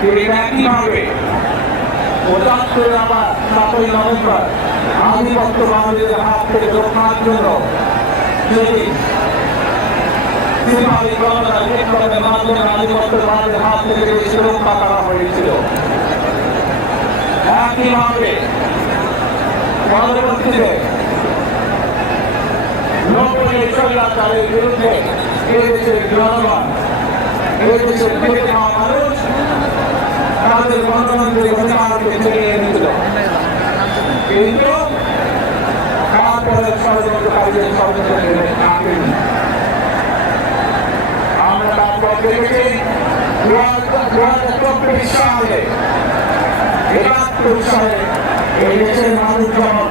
একইভাবে ৭৫ আবার ৭ই নভেম্বর আধিপত্য বাঙালিদের হাত থেকে রক্ষার জন্য সেদিন সিপাহী জনতার বিপ্লবের মাধ্যমে আধিপত্য বাঙালিদের হাত থেকে সুরক্ষা করা হয়েছিল। একইভাবে পরবর্তীতে ৯০ স্বৈরাচারের বিরুদ্ধে এদেশের জনগণ, এদেশের খেটে খাওয়া মানুষ তাদের গণতান্ত্রিক অধিকারকে ছিনিয়ে এনেছিল। কিন্তু তারপরে ষড়যন্ত্রকারীদের ষড়যন্ত্র থাকেনি। আমরা তারপর দেখেছি ২০২৪ সালে ৭১ সালে এই দেশের মানুষ যখন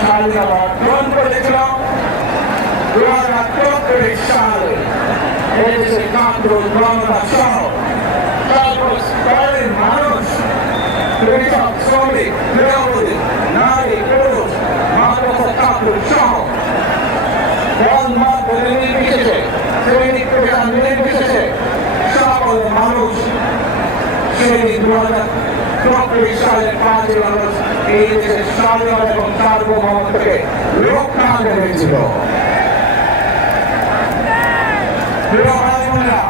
স্বাধীনতা অর্জন করেছিল, ২০২৪ সালে এদেশের ছাত্র জনতা সহ সর্বস্তরের মানুষ, কৃষক, শ্রমিক, গৃহবধূ, নারী, পুরুষ, মাদ্রাসা ছাত্র সহ মত নির্বিশেষে, শ্রেণী পেশা নির্বিশেষে সকল মানুষ সেই ২০২৪ সালের ৫ই আগস্ট এই দেশের স্বাধীনতা এবং সার্বভৌমত্বকে রক্ষা করেছিল। প্রিয় ভাই বোনেরা,